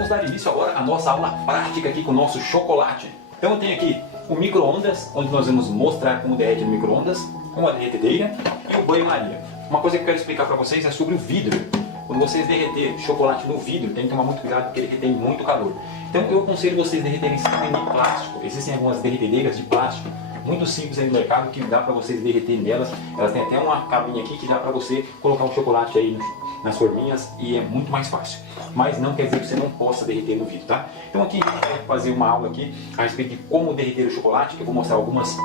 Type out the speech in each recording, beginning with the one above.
Vamos dar início agora à nossa aula prática aqui com o nosso chocolate. Então eu tenho aqui o micro-ondas, onde nós vamos mostrar como derrete no micro-ondas, uma derretedeira e o banho-maria. Uma coisa que eu quero explicar para vocês é sobre o vidro. Quando vocês derreter chocolate no vidro, tem que tomar muito cuidado porque ele retém muito calor. Então eu aconselho vocês derreterem sempre em plástico. Existem algumas derretedeiras de plástico muito simples aí no mercado que dá para vocês derreter nelas. Elas têm até uma cabinha aqui que dá para você colocar um chocolate aí nas forminhas e é muito mais fácil. Mas não quer dizer que você não possa derreter no vidro, tá? Então aqui eu vou fazer uma aula aqui a respeito de como derreter o chocolate, que eu vou mostrar algumas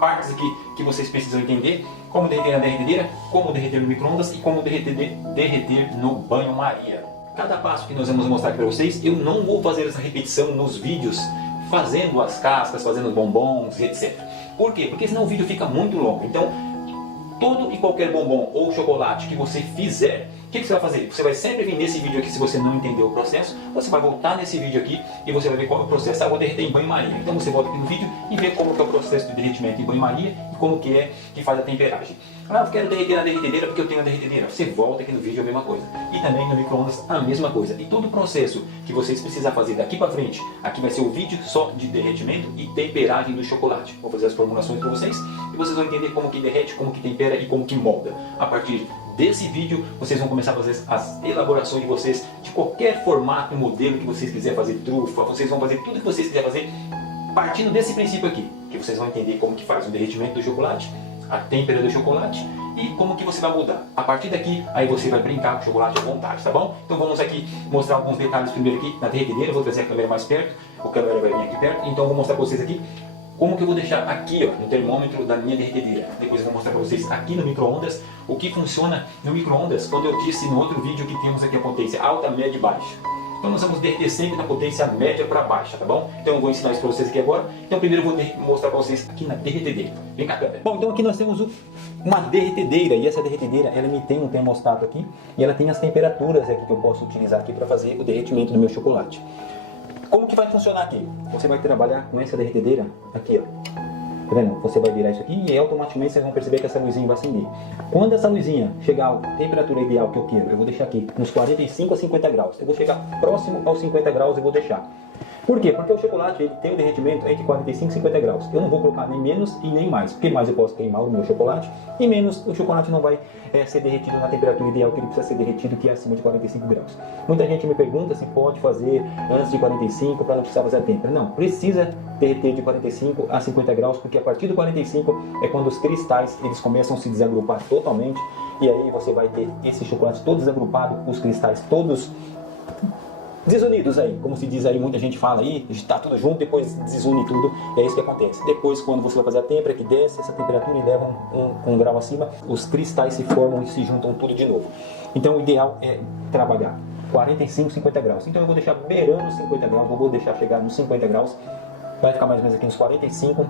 partes aqui que vocês precisam entender. Como derreter na derretedeira, como derreter no micro-ondas e como derreter no banho-maria. Cada passo que nós vamos mostrar aqui para vocês, eu não vou fazer essa repetição nos vídeos, fazendo as cascas, fazendo os bombons, etc. Por quê? Porque senão o vídeo fica muito longo. Então, todo e qualquer bombom ou chocolate que você fizer, o que você vai fazer? Você vai sempre vir nesse vídeo aqui, se você não entendeu o processo, você vai voltar nesse vídeo aqui e você vai ver qual é o processo. Ah, eu vou derreter em banho-maria. Então você volta aqui no vídeo e vê como que é o processo de derretimento em banho-maria e como que é que faz a temperagem. Ah, eu quero derreter na derretedeira porque eu tenho a derretedeira. Você volta aqui no vídeo, a mesma coisa. E também no micro-ondas, a mesma coisa. E todo o processo que vocês precisam fazer daqui para frente, aqui vai ser o vídeo só de derretimento e temperagem do chocolate. Vou fazer as formulações para vocês e vocês vão entender como que derrete, como que tempera e como que molda. A partir desse vídeo, vocês vão começar a fazer as elaborações de vocês, de qualquer formato e modelo que vocês quiserem fazer, trufa, vocês vão fazer tudo que vocês quiserem fazer, partindo desse princípio aqui, que vocês vão entender como que faz o derretimento do chocolate, a têmpera do chocolate e como que você vai mudar. A partir daqui, aí você vai brincar com o chocolate à vontade, tá bom? Então vamos aqui mostrar alguns detalhes primeiro aqui na derretedeira, vou trazer a câmera mais perto, o câmera vai vir aqui perto, então eu vou mostrar para vocês aqui como que eu vou deixar aqui, ó, no termômetro da minha derretedeira. Depois eu vou mostrar para vocês aqui no micro-ondas o que funciona no micro-ondas, quando eu disse no outro vídeo que temos aqui a potência alta, média e baixa. Então nós vamos derreter sempre na potência média para baixa, tá bom? Então eu vou ensinar isso para vocês aqui agora. Então primeiro eu vou mostrar para vocês aqui na derretedeira. Vem cá, câmera. Bom, então aqui nós temos uma derretedeira, e essa derretedeira ela me tem um termostato aqui e ela tem as temperaturas aqui que eu posso utilizar aqui para fazer o derretimento do meu chocolate. Como que vai funcionar aqui? Você vai trabalhar com essa derretedeira aqui, ó. Tá vendo? Você vai virar isso aqui e automaticamente vocês vão perceber que essa luzinha vai acender. Quando essa luzinha chegar à temperatura ideal que eu quero, eu vou deixar aqui nos 45 a 50 graus. Eu vou chegar próximo aos 50 graus e vou deixar. Por quê? Porque o chocolate ele tem um derretimento entre 45 e 50 graus. Eu não vou colocar nem menos e nem mais. Porque mais eu posso queimar o meu chocolate e menos o chocolate não vai ser derretido na temperatura ideal que ele precisa ser derretido, que é acima de 45 graus. Muita gente me pergunta se pode fazer antes de 45 para não precisar fazer a têmpera. Não, precisa derreter de 45 a 50 graus, porque a partir do 45 é quando os cristais eles começam a se desagrupar totalmente. E aí você vai ter esse chocolate todo desagrupado, os cristais todos desunidos aí, como se diz aí, muita gente fala aí, está tudo junto, depois desune tudo, e é isso que acontece. Depois, quando você vai fazer a têmpera, que desce essa temperatura e leva um grau acima, os cristais se formam e se juntam tudo de novo. Então o ideal é trabalhar 45, 50 graus. Então eu vou deixar beirando 50 graus, não vou deixar chegar nos 50 graus, vai ficar mais ou menos aqui nos 45.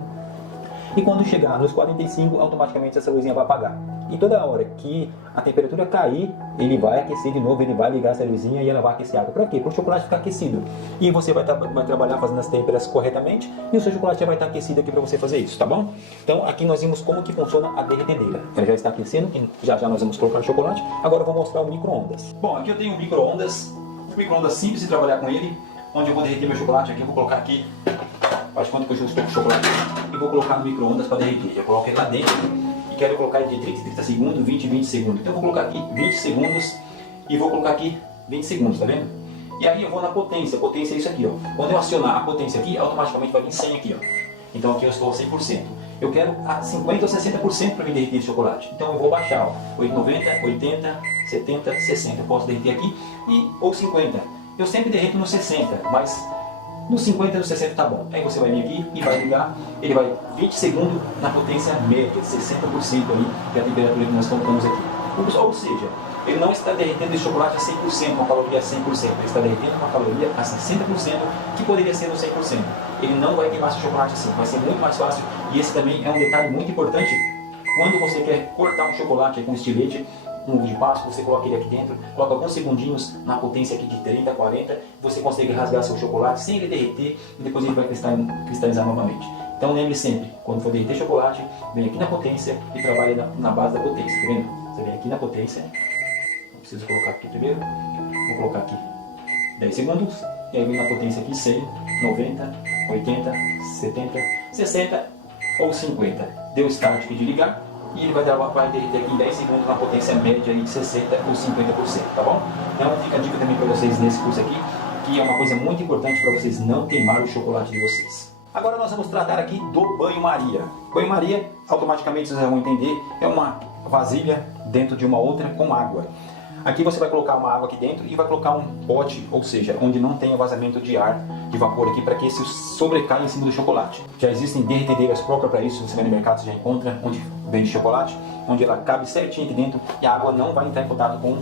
E quando chegar nos 45, automaticamente essa luzinha vai apagar. E toda hora que a temperatura cair, ele vai aquecer de novo, ele vai ligar essa luzinha e ela vai aquecer a água. Para quê? Para o chocolate ficar aquecido. E você vai trabalhar fazendo as têmperas corretamente e o seu chocolate já vai estar aquecido aqui para você fazer isso, tá bom? Então aqui nós vimos como que funciona a derretedeira. Ela já está aquecendo e já nós vamos colocar o chocolate. Agora eu vou mostrar o micro-ondas. Bom, aqui eu tenho um micro-ondas simples de trabalhar com ele, onde eu vou derreter meu chocolate aqui, eu vou colocar aqui. Faz quanto que eu estou com o chocolate e vou colocar no micro-ondas para derreter. Eu coloco ele lá dentro e quero colocar ele de 30 30 segundos, 20 segundos. Então eu vou colocar aqui 20 segundos e vou colocar aqui 20 segundos, tá vendo? E aí eu vou na potência. A potência é isso aqui, ó. Quando eu acionar a potência aqui, automaticamente vai vir 100 aqui, ó. Então aqui eu estou a 100%. Eu quero a 50 ou 60% para me derreter esse chocolate. Então eu vou baixar, ó. 90, 80, 70, 60. Eu posso derreter aqui ou 50. Eu sempre derreto no 60, mas no 50 e no 60 tá bom. Aí você vai vir aqui e vai ligar, ele vai 20 segundos na potência média, 60% aí, que é a temperatura que nós colocamos aqui. Ou seja, ele não está derretendo esse chocolate a 100%, com a caloria a 100%, ele está derretendo com a caloria a 60%, que poderia ser no 100%. Ele não vai queimar seu chocolate assim, vai ser muito mais fácil. E esse também é um detalhe muito importante, quando você quer cortar um chocolate com estilete, um ovo de Páscoa, você coloca ele aqui dentro, coloca alguns segundinhos na potência aqui de 30, 40, você consegue rasgar seu chocolate sem ele derreter e depois ele vai cristalizar novamente. Então lembre sempre, quando for derreter chocolate, vem aqui na potência e trabalha na base da potência, tá vendo? Você vem aqui na potência, não preciso colocar aqui primeiro, vou colocar aqui 10 segundos. E aí vem na potência aqui 100, 90, 80, 70, 60 ou 50. Deu start aqui de ligar e ele vai derreter aqui em 10 segundos na potência média aí de 60 ou 50%, tá bom? Então fica a dica também para vocês nesse curso aqui, que é uma coisa muito importante para vocês não queimar o chocolate de vocês. Agora nós vamos tratar aqui do banho-maria. Banho-maria, automaticamente vocês vão entender, é uma vasilha dentro de uma outra com água. Aqui você vai colocar uma água aqui dentro e vai colocar um pote, ou seja, onde não tenha vazamento de ar, de vapor aqui, para que esse sobrecaia em cima do chocolate. Já existem derretedeiras próprias para isso, você vai no mercado, você já encontra onde vende chocolate, onde ela cabe certinho aqui dentro e a água não vai entrar em contato com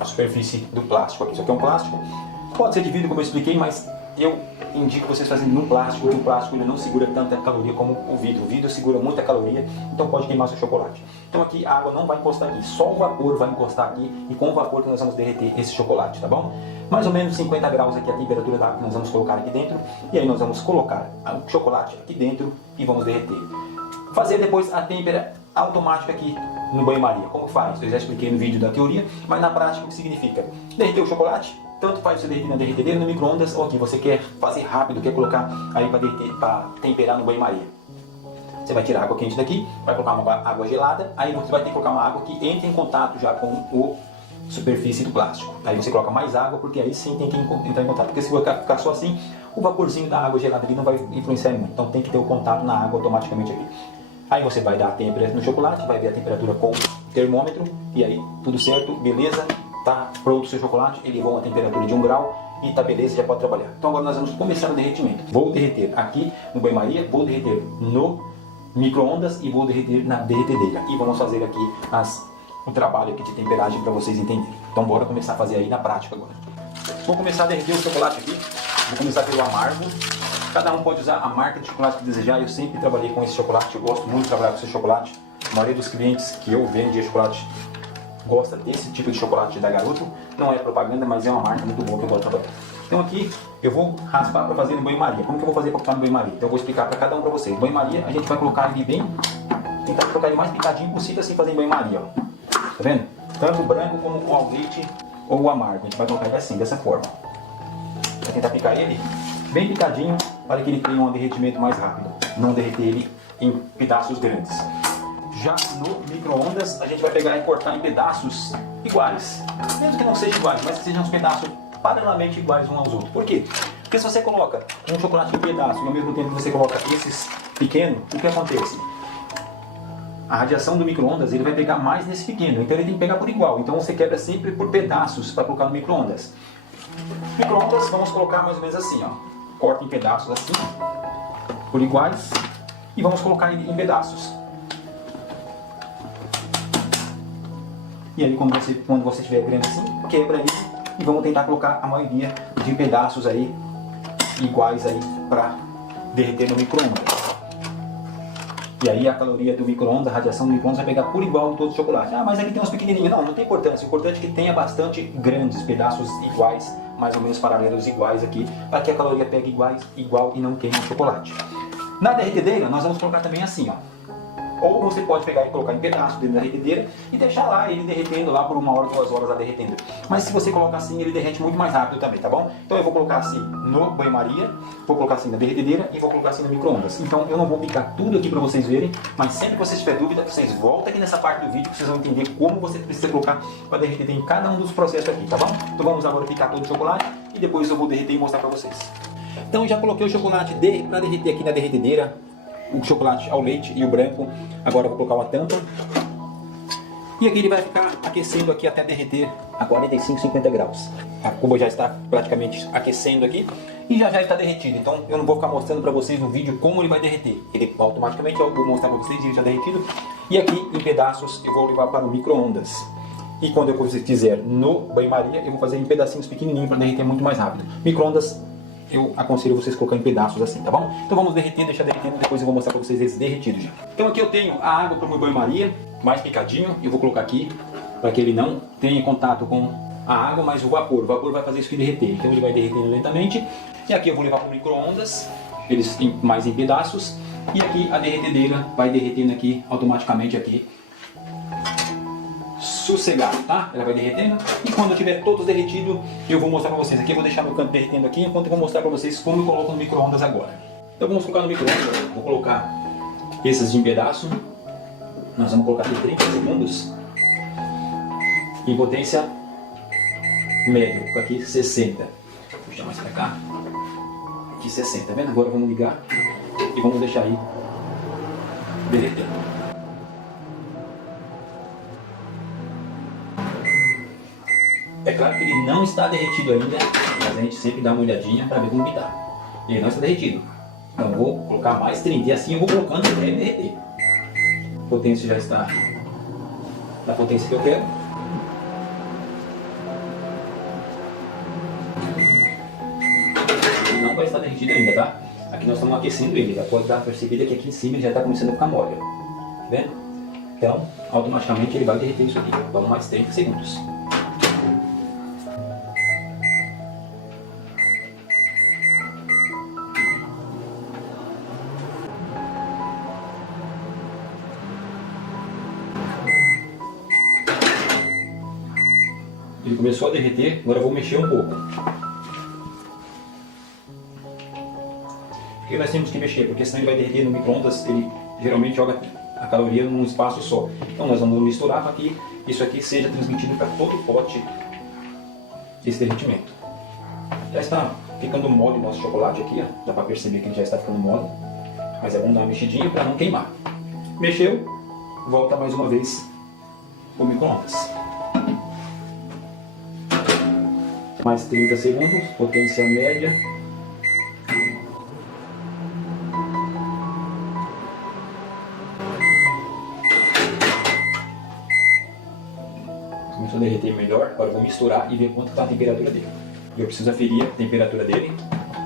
a superfície do plástico aqui. Isso aqui é um plástico, pode ser de vidro como eu expliquei, mas eu indico vocês fazerem no plástico, porque o plástico ele não segura tanta caloria como o vidro. O vidro segura muita caloria, então pode queimar seu chocolate. Então aqui a água não vai encostar aqui, só o vapor vai encostar aqui e com o vapor que nós vamos derreter esse chocolate, tá bom? Mais ou menos 50 graus aqui a temperatura da água que nós vamos colocar aqui dentro e aí nós vamos colocar o chocolate aqui dentro e vamos derreter. Fazer depois a têmpera automática aqui no banho-maria. Como faz? Eu já expliquei no vídeo da teoria, mas na prática o que significa? Derreter o chocolate, tanto faz você derreter na derretedeira, no micro-ondas, ou aqui você quer fazer rápido, quer colocar aí para temperar no banho-maria. Você vai tirar a água quente daqui, vai colocar uma água gelada, aí você vai ter que colocar uma água que entre em contato já com a superfície do plástico. Aí você coloca mais água, porque aí sim tem que entrar em contato. Porque se você ficar só assim, o vaporzinho da água gelada ali não vai influenciar muito. Então tem que ter o contato na água automaticamente aqui. Aí você vai dar a temperatura no chocolate, vai ver a temperatura com o termômetro, e aí tudo certo, beleza, tá pronto o seu chocolate, ele voa a temperatura de 1 grau e tá beleza, já pode trabalhar. Então agora nós vamos começar o derretimento. Vou derreter aqui no banho-maria, vou derreter no micro-ondas e vou derreter na derretedeira. E vamos fazer aqui o trabalho aqui de temperagem para vocês entenderem. Então bora começar a fazer aí na prática agora. Vou começar a derreter o chocolate aqui, vou começar pelo amargo. Cada um pode usar a marca de chocolate que desejar. Eu sempre trabalhei com esse chocolate, eu gosto muito de trabalhar com esse chocolate. A maioria dos clientes que eu vendo chocolate gosta desse tipo de chocolate da Garoto. Não é propaganda, mas é uma marca muito boa que eu gosto de trabalhar. Então aqui eu vou raspar para fazer no banho-maria. Como que eu vou fazer para colocar no banho-maria? Então eu vou explicar para cada um para vocês. Banho-maria a gente vai colocar ele bem, tentar colocar ele mais picadinho possível assim fazer em banho-maria. Tá vendo? Tanto o branco como o ao leite ou o amargo. A gente vai colocar ele assim, dessa forma. Vai tentar picar ele bem picadinho para que ele tenha um derretimento mais rápido. Não derreter ele em pedaços grandes. Já no micro-ondas a gente vai pegar e cortar em pedaços iguais. Mesmo que não sejam iguais, mas que sejam uns pedaços paralelamente iguais uns aos outros. Por quê? Porque se você coloca um chocolate em pedaço e ao mesmo tempo você coloca esses pequenos, o que acontece? A radiação do micro-ondas ele vai pegar mais nesse pequeno, então ele tem que pegar por igual. Então você quebra sempre por pedaços para colocar no micro-ondas. Micro-ondas vamos colocar mais ou menos assim, ó. Corta em pedaços assim, por iguais, e vamos colocar em pedaços. E aí quando você estiver grande assim, quebra ele e vamos tentar colocar a maioria de pedaços aí iguais aí para derreter no micro-ondas. E aí a caloria do micro-ondas, a radiação do micro-ondas vai pegar por igual em todo o chocolate. Ah, mas aqui tem uns pequenininhos. Não tem importância. O importante é que tenha bastante grandes pedaços iguais, mais ou menos paralelos iguais aqui, para que a caloria pegue igual e não queime o chocolate. Na derretedeira nós vamos colocar também assim, ó. Ou você pode pegar e colocar em pedaços dentro da derretedeira e deixar lá ele derretendo lá por 1 hora, 2 horas lá derretendo. Mas se você colocar assim, ele derrete muito mais rápido também, tá bom? Então eu vou colocar assim no banho-maria, vou colocar assim na derretedeira e vou colocar assim no micro-ondas. Então eu não vou picar tudo aqui para vocês verem, mas sempre que vocês tiverem dúvida, vocês voltam aqui nessa parte do vídeo que vocês vão entender como você precisa colocar para derreter em cada um dos processos aqui, tá bom? Então vamos agora picar todo o chocolate e depois eu vou derreter e mostrar para vocês. Então eu já coloquei o chocolate para derreter aqui na derretedeira. O chocolate ao leite e o branco. Agora eu vou colocar uma tampa. E aqui ele vai ficar aquecendo aqui até derreter a 45, 50 graus. A cuba já está praticamente aquecendo aqui e já está derretido. Então eu não vou ficar mostrando para vocês no vídeo como ele vai derreter. Ele automaticamente eu vou mostrar para vocês ele já derretido. E aqui em pedaços eu vou levar para o micro-ondas. E quando eu fizer no banho-maria eu vou fazer em pedacinhos pequenininhos para derreter muito mais rápido. Micro-ondas eu aconselho vocês colocar em pedaços assim, tá bom? Então vamos derreter, deixar derretendo, depois eu vou mostrar para vocês eles derretidos já. Então aqui eu tenho a água para o meu banho-maria, mais picadinho, eu vou colocar aqui, para que ele não tenha contato com a água, mas o vapor vai fazer isso que derreter, então ele vai derretendo lentamente. E aqui eu vou levar para o micro-ondas, eles mais em pedaços, e aqui a derretedeira vai derretendo aqui, automaticamente aqui, sossegado, tá? Ela vai derretendo e quando tiver todos derretido, eu vou mostrar para vocês aqui. Eu vou deixar meu canto derretendo aqui enquanto eu vou mostrar para vocês como eu coloco no micro-ondas agora. Então vamos colocar no micro-ondas. Vou colocar esses em pedaço. Nós vamos colocar aqui 30 segundos em potência média. Vou colocar aqui 60. Vou puxar mais para cá. Aqui 60, tá vendo? Agora vamos ligar e vamos deixar aí derretendo. É claro que ele não está derretido ainda, mas a gente sempre dá uma olhadinha para ver como está. Ele não está derretido. Então vou colocar mais 30 e assim eu vou colocando até ele derreter. A potência já está na potência que eu quero. Ele não vai estar derretido ainda, tá? Aqui nós estamos aquecendo ele, já pode dar percebida que aqui em cima ele já está começando a ficar mole. Tá vendo? Então, automaticamente ele vai derreter isso aqui. Vamos mais 30 segundos. Ele começou a derreter, agora eu vou mexer um pouco. Por que nós temos que mexer? Porque senão ele vai derreter no micro-ondas, ele geralmente joga a caloria num espaço só. Então nós vamos misturar para que isso aqui seja transmitido para todo o pote esse derretimento. Já está ficando mole o nosso chocolate aqui, ó. Dá para perceber que ele já está ficando mole. Mas é bom dar uma mexidinha para não queimar. Mexeu, volta mais uma vez o micro-ondas. Mais 30 segundos, potência média. Começou a derreter melhor, agora eu vou misturar e ver quanto está a temperatura dele. Eu preciso aferir a temperatura dele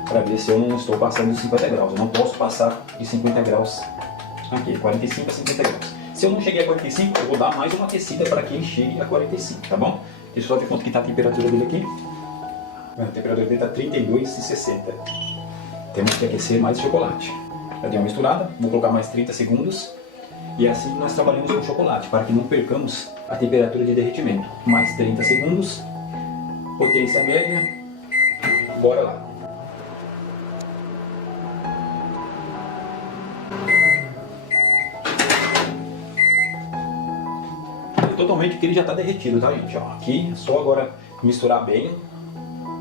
para ver se eu não estou passando de 50 graus. Eu não posso passar de 50 graus aqui, 45 a 50 graus. Se eu não cheguei a 45, eu vou dar mais uma aquecida para que ele chegue a 45, tá bom? Deixa eu só ver quanto que está a temperatura dele aqui. A temperatura dele está 32,60. Temos que aquecer mais o chocolate. Já dei uma misturada, vou colocar mais 30 segundos. E é assim que nós trabalhamos com o chocolate, para que não percamos a temperatura de derretimento. Mais 30 segundos, potência média, bora lá. Totalmente que ele já está derretido, tá, gente? Ó, aqui é só agora misturar bem,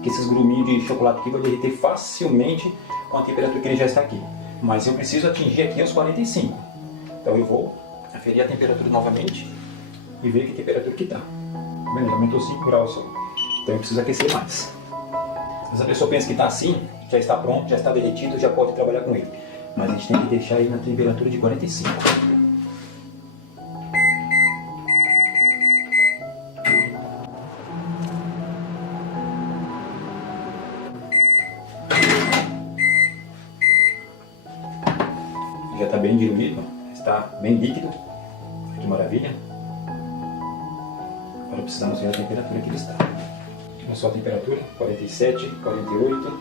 que esses gruminhos de chocolate aqui vai derreter facilmente com a temperatura que ele já está aqui. Mas eu preciso atingir aqui os 45. Então eu vou aferir a temperatura novamente e ver que temperatura que está. Vendo? Aumentou 5 graus só. Então eu preciso aquecer mais. Se a pessoa pensa que está assim, já está pronto, já está derretido, já pode trabalhar com ele. Mas a gente tem que deixar ele na temperatura de 45. Já está bem diluído, está bem líquido. Que maravilha. Agora precisamos ver a temperatura que ele está. Olha só a temperatura, 47, 48.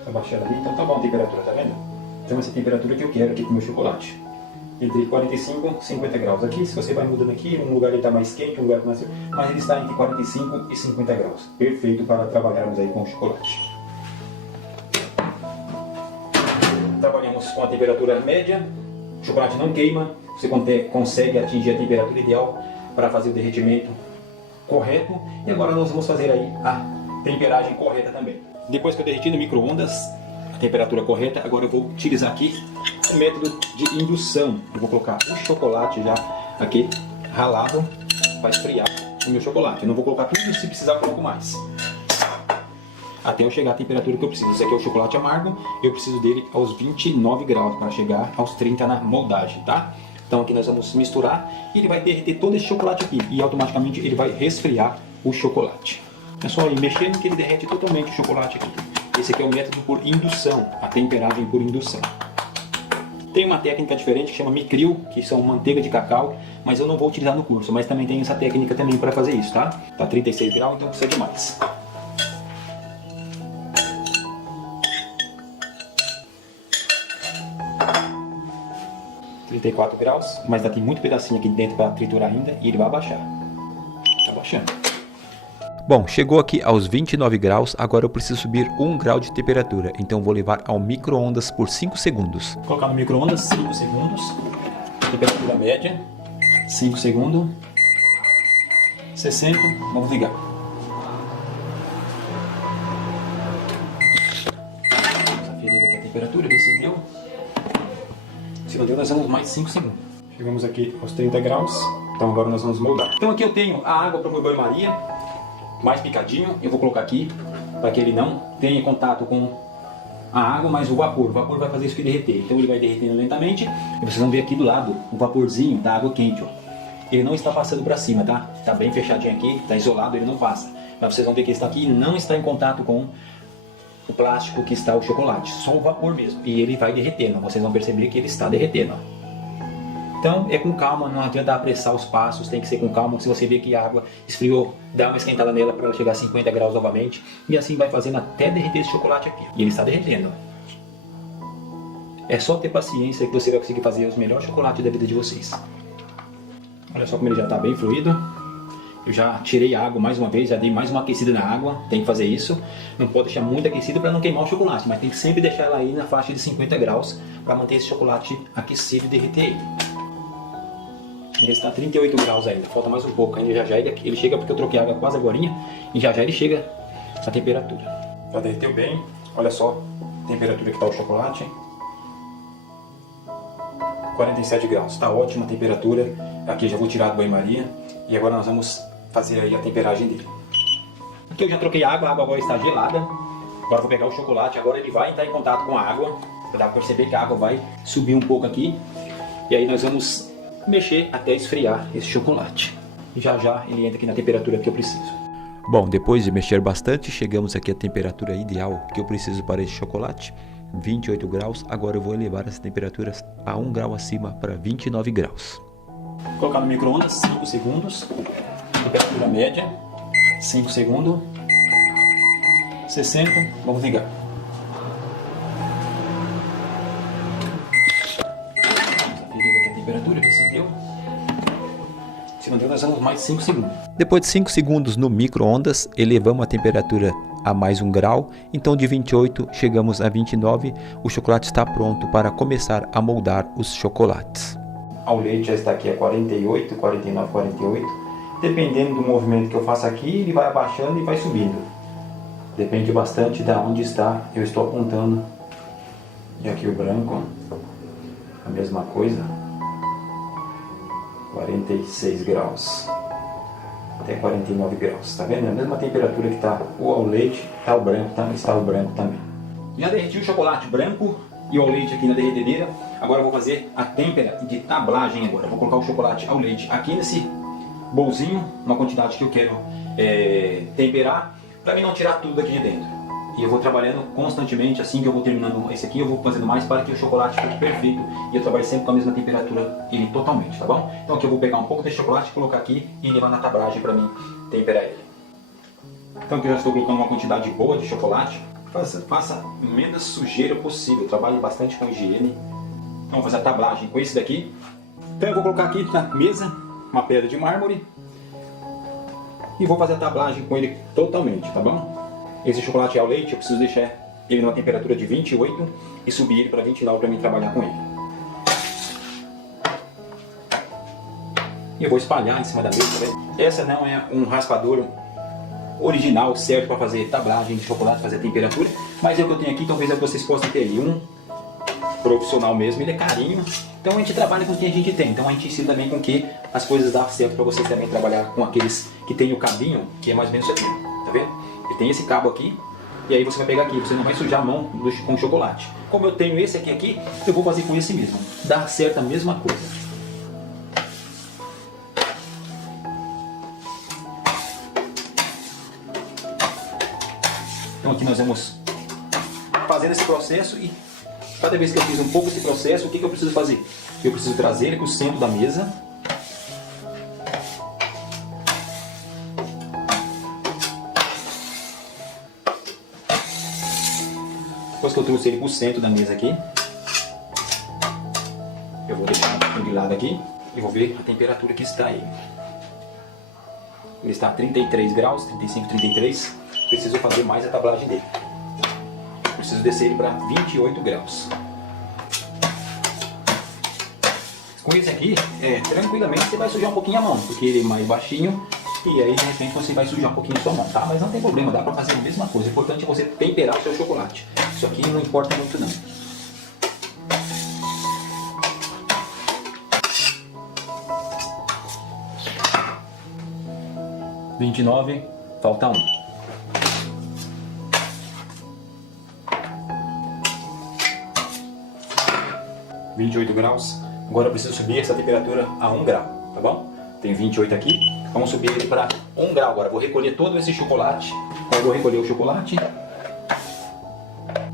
Está baixando ali, então tá bom a temperatura, tá vendo? Então essa é a temperatura que eu quero aqui com o meu chocolate. Entre 45 e 50 graus. Aqui, se você vai mudando aqui, um lugar ele está mais quente, um lugar mais frio, mas ele está entre 45 e 50 graus. Perfeito para trabalharmos aí com o chocolate. Trabalhamos com a temperatura média, o chocolate não queima, você consegue atingir a temperatura ideal para fazer o derretimento correto. E agora nós vamos fazer aí a temperagem correta também. Depois que eu derreti no micro-ondas a temperatura correta, agora eu vou utilizar aqui o método de indução. Eu vou colocar o chocolate já aqui ralado para esfriar o meu chocolate. Eu não vou colocar tudo, se precisar eu coloco mais. Até eu chegar à temperatura que eu preciso. Esse aqui é o chocolate amargo, eu preciso dele aos 29 graus para chegar aos 30 na moldagem, tá? Então aqui nós vamos misturar e ele vai derreter todo esse chocolate aqui e automaticamente ele vai resfriar o chocolate. É só ir mexendo que ele derrete totalmente o chocolate aqui. Esse aqui é o método por indução, a temperagem por indução. Tem uma técnica diferente que chama Micril, que são manteiga de cacau, mas eu não vou utilizar no curso, mas também tem essa técnica também para fazer isso, tá? Tá 36 graus, então precisa de mais. 34 graus, mas ainda tem muito pedacinho aqui dentro para triturar ainda e ele vai abaixar. Tá baixando. Bom, chegou aqui aos 29 graus, agora eu preciso subir 1 grau de temperatura, então vou levar ao micro-ondas por 5 segundos. Vou colocar no micro-ondas 5 segundos, temperatura média, 5 segundos, 60, vamos ligar. Vamos aferir aqui a temperatura, ver se deu. Se não deu, nós vamos mais 5 segundos. Chegamos aqui aos 30 graus, então agora nós vamos moldar. Então aqui eu tenho a água para o banho-maria, mais picadinho, eu vou colocar aqui para que ele não tenha contato com a água, mas o vapor vai fazer isso que derreter. Então ele vai derretendo lentamente e vocês vão ver aqui do lado o vaporzinho da água quente, ó. Ele não está passando para cima, tá? Tá bem fechadinho aqui, tá isolado, ele não passa. Mas vocês vão ver que ele está aqui e não está em contato com o plástico que está o chocolate, só o vapor mesmo. E ele vai derretendo, vocês vão perceber que ele está derretendo, ó. Então é com calma, não adianta apressar os passos, tem que ser com calma. Se você vê que a água esfriou, dá uma esquentada nela para ela chegar a 50 graus novamente. E assim vai fazendo até derreter esse chocolate aqui. E ele está derretendo. É só ter paciência que você vai conseguir fazer os melhores chocolates da vida de vocês. Olha só como ele já está bem fluido. Eu já tirei a água mais uma vez, já dei mais uma aquecida na água. Tem que fazer isso. Não pode deixar muito aquecido para não queimar o chocolate, mas tem que sempre deixar ela aí na faixa de 50 graus para manter esse chocolate aquecido e derreter ele. Ele está a 38 graus ainda, falta mais um pouco, ainda já ele chega, porque eu troquei a água quase agora e já ele chega a temperatura. Já derreteu bem, olha só a temperatura que está o chocolate. 47 graus, está ótima a temperatura. Aqui já vou tirar do banho-maria e agora nós vamos fazer aí a temperagem dele. Aqui eu já troquei a água agora está gelada. Agora vou pegar o chocolate, agora ele vai entrar em contato com a água. Dá para perceber que a água vai subir um pouco aqui. E aí nós vamos mexer até esfriar esse chocolate. E já ele entra aqui na temperatura que eu preciso. Bom, depois de mexer bastante, chegamos aqui à temperatura ideal que eu preciso para esse chocolate, 28 graus. Agora eu vou elevar as temperaturas a 1 grau acima para 29 graus. Vou colocar no micro-ondas 5 segundos, temperatura média, 5 segundos, 60, vamos ligar. Temperatura, ver se deu. Se não deu, nós vamos mais 5 segundos. Depois de 5 segundos no micro-ondas, elevamos a temperatura a mais 1 grau. Então de 28 chegamos a 29. O chocolate está pronto para começar a moldar os chocolates. O leite já está aqui a 48, 49, 48. Dependendo do movimento que eu faço aqui, ele vai abaixando e vai subindo. Depende bastante de onde está. Eu estou apontando. E aqui o branco, a mesma coisa. 46 graus até 49 graus, tá vendo? É a mesma temperatura que está o leite, está o branco também. Já derreti o chocolate branco e o leite aqui na derretedeira. Agora eu vou fazer a têmpera de tablagem agora. Vou colocar o chocolate ao leite aqui nesse bolzinho, uma quantidade que eu quero temperar, para mim não tirar tudo daqui de dentro. E eu vou trabalhando constantemente, assim que eu vou terminando esse aqui, eu vou fazendo mais para que o chocolate fique perfeito. E eu trabalho sempre com a mesma temperatura, ele totalmente, tá bom? Então aqui eu vou pegar um pouco desse chocolate, colocar aqui e levar na tablagem para mim temperar ele. Então aqui eu já estou colocando uma quantidade boa de chocolate. Faça menos sujeira possível, trabalhe bastante com higiene. Então vou fazer a tablagem com esse daqui. Então eu vou colocar aqui na mesa uma pedra de mármore. E vou fazer a tablagem com ele totalmente, tá bom? Esse chocolate ao leite eu preciso deixar ele numa temperatura de 28 e subir ele para 29 para mim trabalhar com ele. E eu vou espalhar em cima da mesa, tá vendo? Essa não é um raspador original, certo para fazer tablagem de chocolate, fazer a temperatura, mas é o que eu tenho aqui, talvez vocês possam ter aí um profissional mesmo, ele é carinho. Então a gente trabalha com o que a gente tem, então a gente ensina também com que as coisas dão certo para vocês também trabalhar com aqueles que tem o cabinho, que é mais ou menos isso aqui, tá vendo? Ele tem esse cabo aqui, e aí você vai pegar aqui, você não vai sujar a mão com chocolate. Como eu tenho esse aqui, eu vou fazer com esse mesmo. Dá certo a mesma coisa. Então aqui nós vamos fazendo esse processo e cada vez que eu fiz um pouco desse processo, o que eu preciso fazer? Eu preciso trazer ele para o centro da mesa. Depois que eu trouxe ele para o centro da mesa aqui, eu vou deixar lado aqui e vou ver a temperatura que está aí. Ele está a 33 graus, 35, 33. Preciso fazer mais a tablagem dele. Preciso descer ele para 28 graus. Com esse aqui, tranquilamente você vai sujar um pouquinho a mão, porque ele é mais baixinho e aí de repente você vai sujar um pouquinho a sua mão, tá? Mas não tem problema, dá para fazer a mesma coisa. O importante é você temperar o seu chocolate. Isso aqui não importa muito não. (29), falta 1. (28 graus). Agora eu preciso subir essa temperatura a 1 grau, tá bom? Tem 28 aqui, vamos subir ele para 1 grau agora. Vou recolher todo esse chocolate. Então eu vou recolher o chocolate.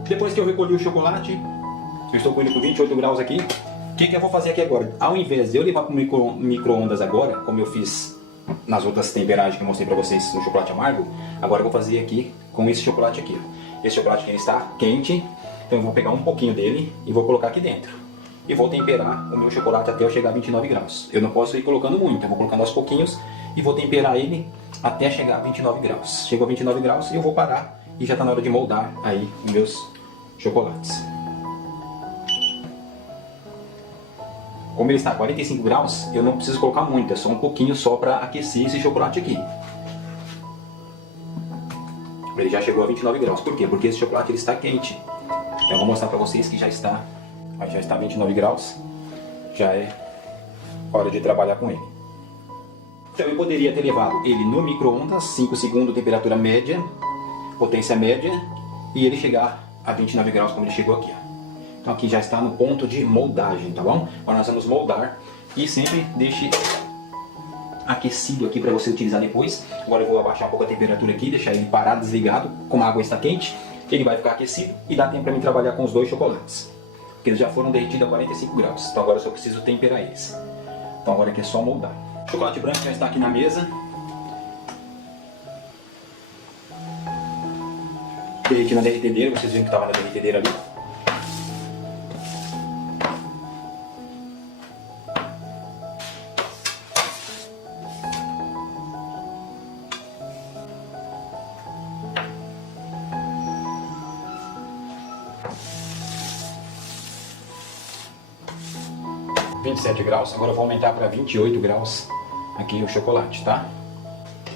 Depois que eu recolhi o chocolate, eu estou com ele por 28 graus aqui. O que eu vou fazer aqui agora? Ao invés de eu levar para o micro-ondas agora, como eu fiz nas outras temperagens que eu mostrei para vocês no chocolate amargo, agora eu vou fazer aqui com esse chocolate aqui. Esse chocolate aqui está quente, então eu vou pegar um pouquinho dele e vou colocar aqui dentro. E vou temperar o meu chocolate até eu chegar a 29 graus. Eu não posso ir colocando muito, eu vou colocando aos pouquinhos e vou temperar ele até chegar a 29 graus. Chegou a 29 graus e eu vou parar e já está na hora de moldar aí os meus chocolates. Como ele está a 45 graus, eu não preciso colocar muito, é só um pouquinho só para aquecer esse chocolate aqui. Ele já chegou a 29 graus, por quê? Porque esse chocolate ele está quente. Então eu vou mostrar para vocês que já está a 29 graus, já é hora de trabalhar com ele. Então eu poderia ter levado ele no micro-ondas, 5 segundos, temperatura média, potência média, e ele chegar a 29 graus como ele chegou aqui. Ó. Então aqui já está no ponto de moldagem, tá bom? Agora nós vamos moldar e sempre deixe aquecido aqui para você utilizar depois. Agora eu vou abaixar um pouco a temperatura aqui, deixar ele parado, desligado, como a água está quente, ele vai ficar aquecido e dá tempo para mim trabalhar com os dois chocolates. Porque eles já foram derretidos a 45 graus, então agora eu só preciso temperar eles. Então agora aqui é só moldar. O chocolate branco já está aqui na mesa. Derreti na derretedeira, vocês viram que estava na derretedeira ali. (27 graus), agora eu vou aumentar para 28 graus aqui o chocolate, tá?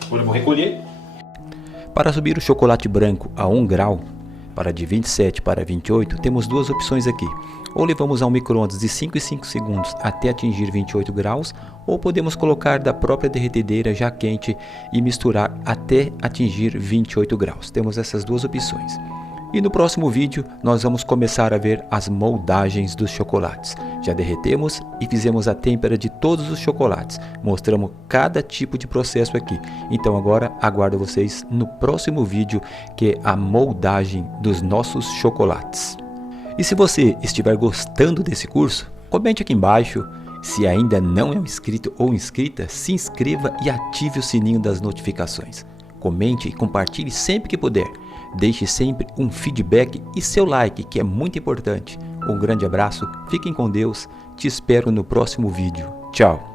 Agora eu vou recolher. Para subir o chocolate branco a 1 grau, para de 27 para 28, temos duas opções aqui. Ou levamos ao micro-ondas de 5 em 5 segundos até atingir 28 graus, ou podemos colocar da própria derretedeira já quente e misturar até atingir 28 graus. Temos essas duas opções. E no próximo vídeo nós vamos começar a ver as moldagens dos chocolates. Já derretemos e fizemos a têmpera de todos os chocolates. Mostramos cada tipo de processo aqui. Então agora aguardo vocês no próximo vídeo, que é a moldagem dos nossos chocolates. E se você estiver gostando desse curso, comente aqui embaixo. Se ainda não é um inscrito ou inscrita, se inscreva e ative o sininho das notificações. Comente e compartilhe sempre que puder. Deixe sempre um feedback e seu like, que é muito importante. Um grande abraço, fiquem com Deus, te espero no próximo vídeo. Tchau!